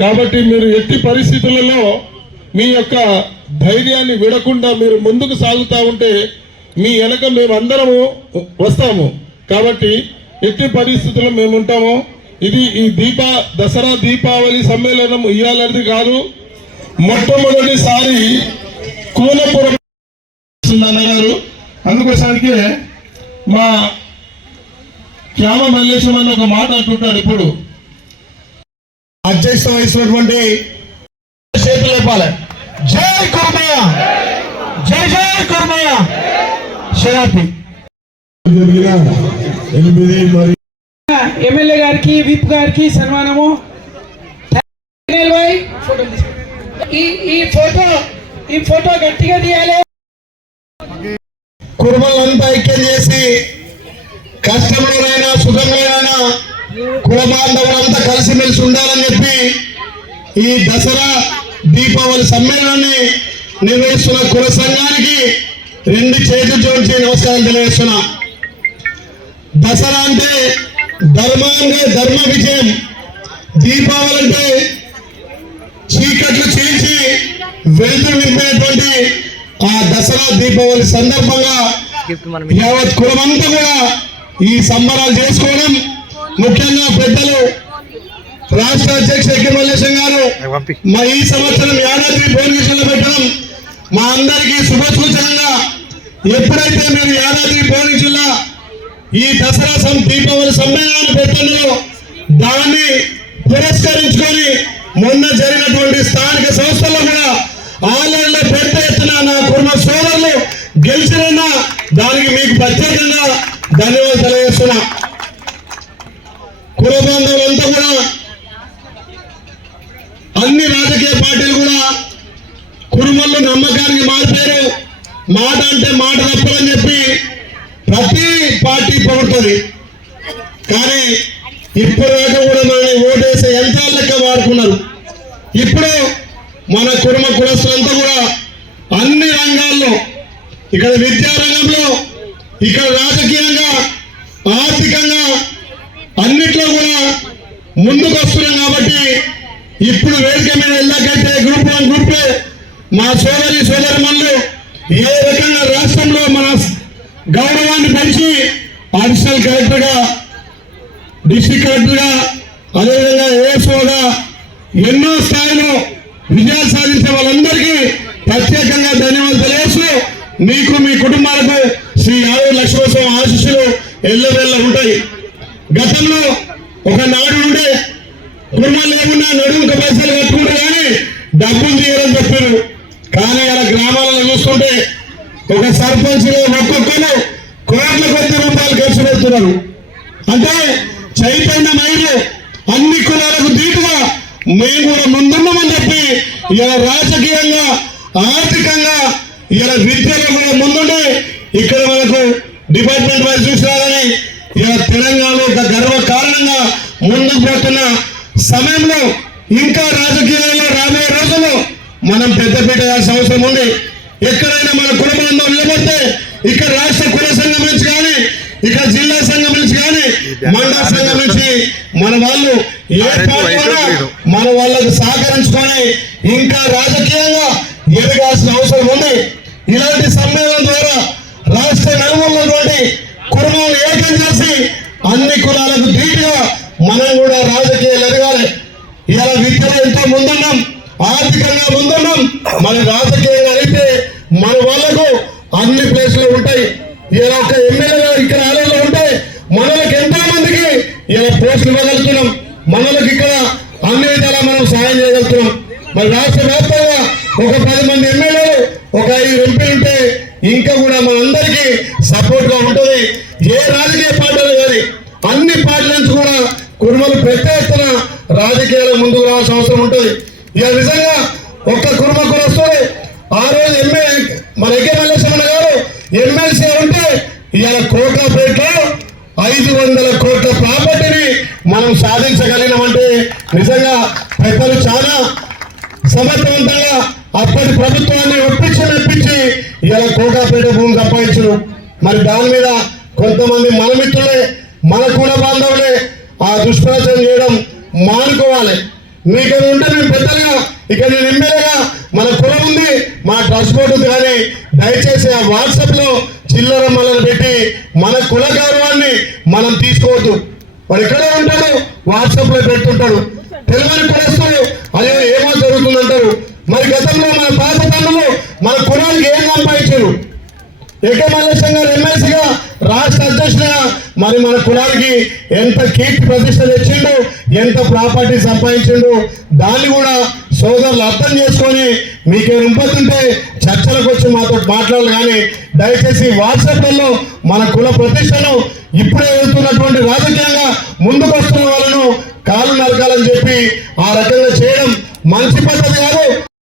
కాబట్టి మీరు ఎట్టి పరిస్థితులలో మీ యొక్క ధైర్యాన్ని విడకుండా మీరు ముందుకు సాగుతూ ఉంటే మీ వెనక మేము అందరము వస్తాము. కాబట్టి ఎట్టి పరిస్థితుల్లో మేము ఉంటాము ఇది ఈ దీప దసరా దీపావళి సమ్మేళనం ఇవ్వాలన్నది కాదు. మొట్టమొదటిసారి కూలపురం అన్నగారు అందుకోసానికి మా శ్యామ మల్లేశం అన్న ఒక మాట అంటుంటాడు ఇప్పుడు. అధ్యక్షత వహిస్తున్నటువంటి చేతులు లేపాలి. జై కుర్మయ్య! జై జై కుర్మయ్య! శరాపి ఎమ్మెల్యే గారికి విప్ గారికి సన్మానము. ఈ ఫోటో ఈ ఫోటో గట్టిగా తీయాలి. కుర్మలంతా ఐక్యం చేసి కష్టంలోనైనా సుఖంలోనైనా కుల అంతా కలిసిమెలిసి ఉండాలని చెప్పి ఈ దసరా దీపావళి సమ్మేళనాన్ని నిర్వహిస్తున్న కుల సంఘానికి రెండు చేతులు జోడించి నమస్కారం తెలియజేస్తున్నా. దసరా అంటే ధర్మాంగే ధర్మ విజయం. దీపావళి అంటే చీకట్లు చీల్చి వెలుతురు నింపినటువంటి ఆ దసరా దీపావళి సందర్భంగా యావత్ కులమంతా కూడా ఈ సంబరాలు చేసుకోవడం ముఖ్యంగా పెద్దలు రాష్ట్ర అధ్యక్షుడు ఎక్కి మల్లేశం గారు మా ఈ సంవత్సరం యాదాద్రి భువనేశ్వర్లో పెట్టడం మా అందరికీ శుభసూచనంగా ఎప్పుడైతే మీరు యాదాద్రి భువనేశ్వర్లో ఈ దసరా సం దీపావళి సమ్మేళనాన్ని పెట్టిందో దాన్ని పురస్కరించుకొని మొన్న జరిగినటువంటి స్థానిక సంస్థల్లో కూడా ఆన్లైన్లో పెద్ద ఎత్తున నా కుటుంబ సోదరులు గెలిచిన దానికి మీకు ప్రత్యేకంగా ధన్యవాదాలు తెలియజేస్తున్నా. కుల అంతా కూడా అన్ని రాజకీయ పార్టీలు కూడా కుటుంబంలో నమ్మకానికి మారిపోయారు. మాట అంటే మాట తప్పదని చెప్పి ప్రతి పార్టీ పొగుడుతుంది. కానీ ఇప్పుడు దాకా కూడా మనల్ని ఓటేసే యంత్రాల లెక్క వాడుకున్నారు. ఇప్పుడు మన కుటుంబ కులస్తులంతా కూడా అన్ని రంగాల్లో ఇక్కడ విద్యారంగంలో ఇక్కడ రాజకీయంగా ఆర్థికంగా ముందుకు వస్తున్నాం కాబట్టి ఇప్పుడు వేదిక మీద వెళ్ళాకైతే గ్రూప్ వన్ గ్రూప్ మా సోదరి సోదరి మనులు ఏ రకంగా రాష్ట్రంలో మన గౌరవాన్ని పెంచి అడిషనల్ కలెక్టర్గా డిస్టిక్ కలెక్టర్గా అదేవిధంగా ఏఎస్ఓగా ఎన్నో స్థాయిలో విజయాలు సాధించే వాళ్ళందరికీ ప్రత్యేకంగా ధన్యవాదాలు తెలియజేస్తూ మీకు మీ కుటుంబాలకు శ్రీ యాదవ్ లక్ష్మోత్సవం ఆశీస్సులు ఎల్లవెల్ల ఉంటాయి. గతంలో ఒక నాడు ఉండే కుటుంబాలు లేకుండా నడుముక పైసలు కట్టుకుంటే కానీ డబ్బులు తీయాలని చెప్పారు. కానీ అలా గ్రామాలలో చూస్తుంటే ఒక సర్పంచ్ ఒక్కొక్కరు కోట్ల కొద్ది రూపాయలు ఖర్చు పెడుతున్నారు. అంటే చైతన్య మైలు అన్ని కులాలకు దీటుగా మేము కూడా ముందున్నామని చెప్పి ఇలా రాజకీయంగా ఆర్థికంగా ఇలా విద్యలో కూడా ముందుండి ఇక్కడ మనకు డిపార్ట్మెంట్ వైజ్ చూసినా కానీ ఇలా తెలంగాణ ఒక గర్వ కారణంగా ముందుకు పోతున్న సమయంలో ఇంకా రాజకీయాల్లో రాబోయే రోజుల్లో మనం పెద్దపీట వేయాల్సిన అవసరం ఉంది. ఎక్కడైనా మన కుల బాంధవం నిలబడితే ఇక్కడ రాష్ట్ర కుల సంఘం నుంచి కానీ ఇక్కడ జిల్లా సంఘం నుంచి కానీ మండల సంఘం నుంచి మన వాళ్ళు ఏ మన వాళ్ళకు సహకరించుకొని ఇంకా రాజకీయంగా ఎదగాల్సిన అవసరం ఉంది. ఇలాంటి సమ్మేళనం ద్వారా రాష్ట్ర నలుమూలటువంటి కుటుంబాలు ఏకం చేసి అన్ని కులాలకు ధీటుగా మనం కూడా రాజకీయాలు ఎదగాలి. ఇలా విద్యలో ఎంతో ముందున్నాం ఆర్థికంగా ముందున్నాం మన రాజకీయంగా అయితే మన వాళ్ళకు అన్ని ప్లేసులు ఉంటాయి. ఇలా ఒక ఎమ్మెల్యేగా ఇక్కడ ఆలయంలో ఉంటే మనలకు ఎంతో మందికి ఇలా పోస్టులు ఇవ్వగలుగుతున్నాం. మనలకు ఇక్కడ అన్ని విధాలా మనం సహాయం చేయగలుగుతున్నాం. మరి రాష్ట్ర వ్యాప్తంగా ఒక పది మంది ఎమ్మెల్యేలు ఒక ఐదు ఎంపీ ఉంటే ఇంకా కూడా మనందరికీ సపోర్ట్గా ఉంటుంది ఏ రాజకీయ పార్టీలు కానీ అన్ని పార్టీల నుంచి కూడా కుటుంబాలు పెద్ద ఎత్తున రాజకీయాలకు ముందుకు రావాల్సిన అవసరం ఉంటుంది ఇక నిజంగా ఒక్క కుటుంబ కులస్తులు ఆ రోజు ఎమ్మెల్యే మన ఎగ్గే మల్లేశ్వర గారు ఎమ్మెల్సీ ఉంటే ఇవాళ కోట్లపేటలో ఐదు వందల కోట్ల ప్రాపర్టీని మనం సాధించగలిగినామంటే నిజంగా పెద్దలు చాలా సమర్థవంతంగా అప్పటి ప్రభుత్వాన్ని ఒప్పించి మెప్పించి ఇలా కోకాపేట భూమి సంపాదించరు. మరి దాని మీద కొంతమంది మన మిత్రులే మన కుల బాంధవులే ఆ దుష్ప్రచారం చేయడం మానుకోవాలి. మీకు ఉంటే మేము పెద్దలుగా. ఇక నేను ఎమ్మెల్యేగా మన కులం ఉంది మా ట్రాన్స్పోర్ట్ ఉంది కానీ దయచేసి ఆ వాట్సాప్లో చిల్లర మల్లలు పెట్టి మన కుల గౌరవాన్ని మనం తీసుకోవద్దు. వాడు ఎక్కడే ఉంటాడు? వాట్సాప్లో పెడుతుంటాడు తెలియని కులస్తులు అయ్యో ఏమో జరుగుతుందంటారు? మరి గతంలో మన పాత తండ్రులు మన కులానికి ఏం సంపాదించారు? ఎక్కడ మల్లేశం గారు ఎమ్మెల్సీగా రాష్ట్ర మరి మన కులానికి ఎంత కీర్తి ప్రతిష్ట తెచ్చిండు ఎంత ప్రాపర్టీ సంపాదించిండు దాన్ని కూడా సోదరులు అర్థం చేసుకొని మీకే ఉంటే చర్చలకు వచ్చి మాతో మాట్లాడాలి. కానీ దయచేసి వాట్సాప్లలో మన కుల ప్రతిష్టను ఇప్పుడే వెళ్తున్నటువంటి రాజకీయంగా ముందుకు వస్తున్న వాళ్ళను కాలు నరకాలని చెప్పి ఆ రకంగా చేయడం మంచి పద్ధతి కాదు.